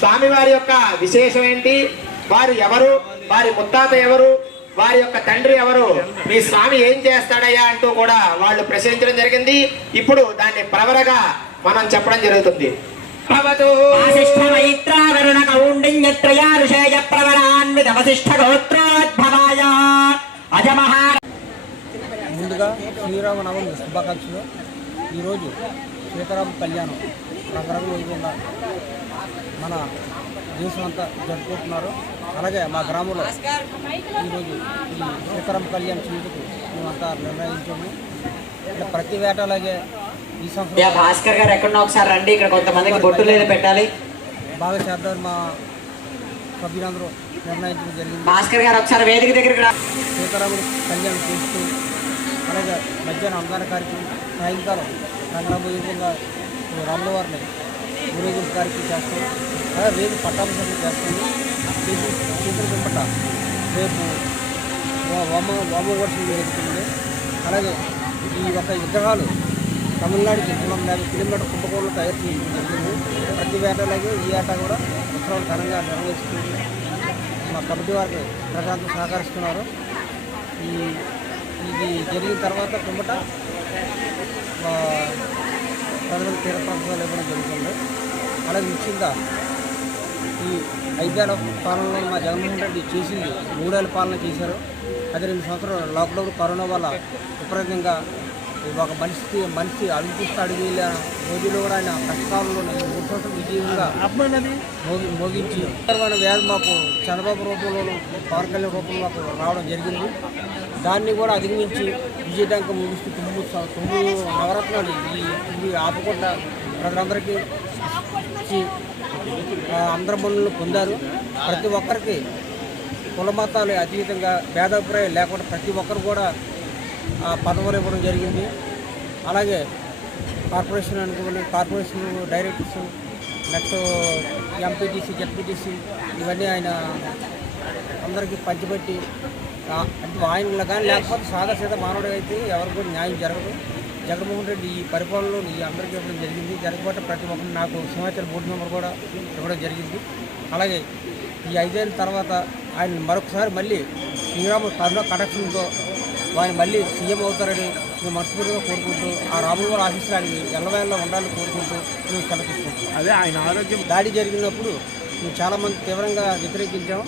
స్వామివారి యొక్క విశేషం ఏంటి? వారు ఎవరు? వారి ముత్తాత ఎవరు? వారి యొక్క తండ్రి ఎవరు? మీ స్వామి ఏం చేస్తాడయ్యా అంటూ కూడా వాళ్ళు ప్రశ్నించడం జరిగింది. ఇప్పుడు దాన్ని ప్రవరగా మనం చెప్పడం జరుగుతుంది. ముందుగా శ్రీరామనవమి శుభాకాంక్షలు. ఈరోజు సీతారామ కళ్యాణం రంగరంగ వైభవంగా మన దేశం అంతా జరుపుకుంటున్నారు. అలాగే మా గ్రామంలో ఈరోజు ఈ సీతారామ కళ్యాణం చేయుటకు మేమంతా నిర్ణయించాము. ఇట్లా ప్రతి వేటలాగే ఈ సంవత్సరం భాస్కర్ గారు ఎక్కడో ఒకసారి రండి. ఇక్కడ కొంతమందికి బొట్టు లేదు పెట్టాలి. బాగా చేద్దామని మా సభ్యులందరూ నిర్ణయించడం జరిగింది. భాస్కర్ గారు ఒకసారి వేదిక దగ్గరికి రా. సీతారాముడు కళ్యాణం చేస్తూ అలాగే మధ్యాహ్నం అన్నదాన కార్యక్రమం సాయంకాలం రంగరామ వైభవంగా రాముల వారిని ఊరేగింపు కార్యక్రమం చేస్తాం. అలాగే రేపు పట్టాభిషేకం చేస్తాము చేసి చేసిన పిమ్మట రేపు వా- వామ వామవర్షం జరుగుతుంది. అలాగే ఈ యొక్క విగ్రహాలు తమిళనాడుకి మనం యాభై కిలోమీటర్ కుంభకోణంలో తయారు చేయడం జరిగింది. ప్రతి వేటలాగే ఈ ఆట కూడా ఉత్సవాలు ఘనంగా నిర్వహిస్తుంది. మా కమిటీ వారికి ప్రజాంతం సహకరిస్తున్నారు. ఈ ఇది జరిగిన తర్వాత పిమ్మట ఆ, ప్రజలకు తీరప్రాంతాలు ఇవ్వడం జరుగుతుంది. అలాగే ముఖ్యంగా ఈ ఐదేళ్ళ పాలనలో మా జగన్మోహన్ రెడ్డి చేసింది మూడేళ్ళ పాలన చేశారు. అది రెండు సంవత్సరాలు లాక్డౌన్ కరోనా వల్ల విపరీతంగా ఒక మనిషికి మనిషి అడుగుతూ అడుగు వెళ్ళిన రోజుల్లో కూడా ఆయన కష్టాల్లో మూడు సంవత్సరం విజయంగా మోగి మోగించి. వ్యాధి మాకు చంద్రబాబు రూపంలోనూ పవన్ కళ్యాణ్ రూపంలో మాకు రావడం జరిగింది. దాన్ని కూడా అధిగమించి విజయటంక ముగిస్తూ తొమ్మిది తొమ్మిది నవరత్నాలు ఈ ఇవి ఆపకుండా ప్రజలందరికీ ఇచ్చి అందరి పనులు పొందారు. ప్రతి ఒక్కరికి కులమతాలు అతీతంగా భేదాభిప్రాయం లేకుండా ప్రతి ఒక్కరు కూడా పదవులు ఇవ్వడం జరిగింది. అలాగే కార్పొరేషన్ అనుకోని corporation directors next MPTC ZPTC ఇవన్నీ ఆయన అందరికీ పంచిపెట్టి అంటే ఆయన కానీ లేకపోతే సాదా సీదా మానవుడు అయితే ఎవరికి కూడా న్యాయం జరగదు. జగన్మోహన్ రెడ్డి ఈ పరిపాలనలో ఈ అందరికీ ఇవ్వడం జరిగింది. జరగబట్టే ప్రతి ఒక్కరు నాకు సింహాచల్ బోర్డు మెంబర్ కూడా ఇవ్వడం జరిగింది. అలాగే ఈ ఐదేళ్ళ తర్వాత ఆయన మరొకసారి మళ్ళీ శ్రీరామ కరుణ కటాక్షంతో ఆయన మళ్ళీ సీఎం అవుతారని మేము మనస్ఫూర్తిగా కోరుకుంటూ ఆ రాముల వారి ఆశీస్సులు ఆయనకి ఎల్లవేళ ఉండాలని కోరుకుంటూ మేము సెలవుకుంటున్నాం అదే ఆయన ఆరోగ్యం. దాడి జరిగినప్పుడు మేము చాలామంది తీవ్రంగా వ్యతిరేకించాం.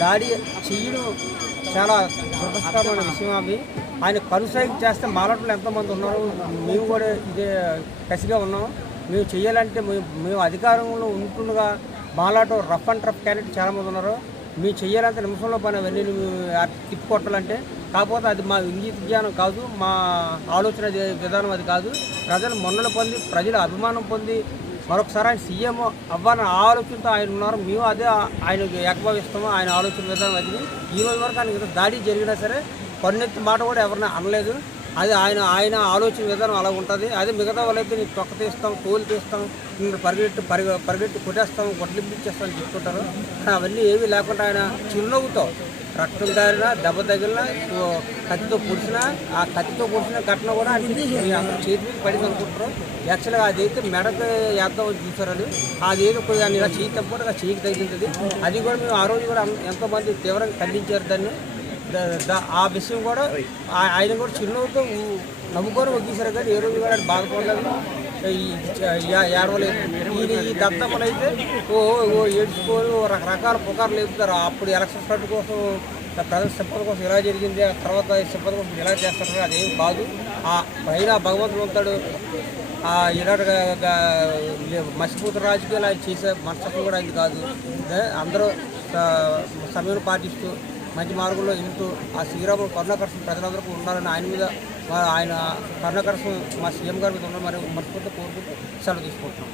దాడి చెయ్యడం చాలా దురదృష్టమైన విషయం అవి ఆయన కనుసైకి చేస్తే మాలట్లో ఎంతమంది ఉన్నారు. మేము కూడా ఇదే కసిగా ఉన్నాం. మేము చేయాలంటే మేము మేము అధికారంలో ఉంటుండగా మాలాటో రఫ్ అండ్ టఫ్ క్యాండిడేట్ చాలామంది ఉన్నారు. మేము చేయాలంటే నిమిషంలో పని అవన్నీ తిప్పుకొట్టాలంటే కాకపోతే అది మా ఇంగిత జ్ఞానం కాదు మా ఆలోచన విధానం అది కాదు. ప్రజలు మన్నులు పొంది ప్రజల అభిమానం పొంది మరొకసారి ఆయన సీఎం అవ్వాలని ఆలోచనతో ఆయన ఉన్నారు. మేము అదే ఆయనకు ఏకభావిస్తాము ఆయన ఆలోచన విధానం అది. ఈ రోజు వరకు ఆయన దాడి జరిగినా సరే పన్నెత్తి మాట కూడా ఎవరిని అనలేదు. అది ఆయన ఆయన ఆలోచన విధానం అలా ఉంటుంది. అదే మిగతా వాళ్ళైతే నీకు తొక్క తీస్తాం తోలు తీస్తాం నిన్ను పరిగెట్టి పరిగె పరిగెట్టి కొట్టేస్తాం కొట్టలింపించేస్తాం అని చెప్తుంటారు. కానీ అవన్నీ ఏమీ లేకుండా ఆయన చిరునవ్వుతో రక్తం దారినా దెబ్బ తగిలిన కత్తితో పొడిచినా ఆ కత్తితో పొడిచిన ఘటన కూడా అంటే అందరూ చేతి మీద పడింది అనుకుంటారు యాక్చువల్గా అదైతే మెడకు వేద్దామని చూసారు అది అదేదో కొద్దిగా ఇలా చేయి తప్పకుండా ఆ చేయికి తగిలింది. అది కూడా మేము ఆ రోజు కూడా ఎంతో ఎంతోమంది తీవ్రంగా ఖండించారు దాన్ని. ఆ విషయం కూడా ఆ- ఆయన కూడా చిరునవ్వుతో నవ్వుకొని ఒగ్గేశారు కానీ ఏ రోజు కూడా బాధపడలేదు. ఏడవలేదు. ఈ దత్తమ్మలు అయితే ఓ ఓ ఏడ్చుకొని ఓ రకరకాల పుకార్లు లేపుతారు. అప్పుడు ఎలక్షన్ స్టార్ట్ కోసం ప్రజల సిబ్బంది కోసం ఇలా జరిగింది. ఆ తర్వాత సిబ్బంది కోసం ఇలా చేస్తారు. అదేం కాదు. ఆ పైన భగవంతుడు ఉంటాడు. ఆ ఈనాడు మసిపూత రాజకీయాలు ఆయన చేసే మనసత్వం కూడా అది కాదు. ఏ, అందరూ సమయం పాటిస్తూ మంచి మార్గంలో వెళ్తూ ఆ శ్రీరాముడు కరుణాకర్షణ ప్రజలందరికీ ఉండాలని ఆయన మీద ఆయన కరుణాకర్షణ మా సీఎం గారి మీద ఉన్న మరి మనస్ఫూర్తిగా కోరుకుంటూ సెలవు తీసుకుంటున్నాం.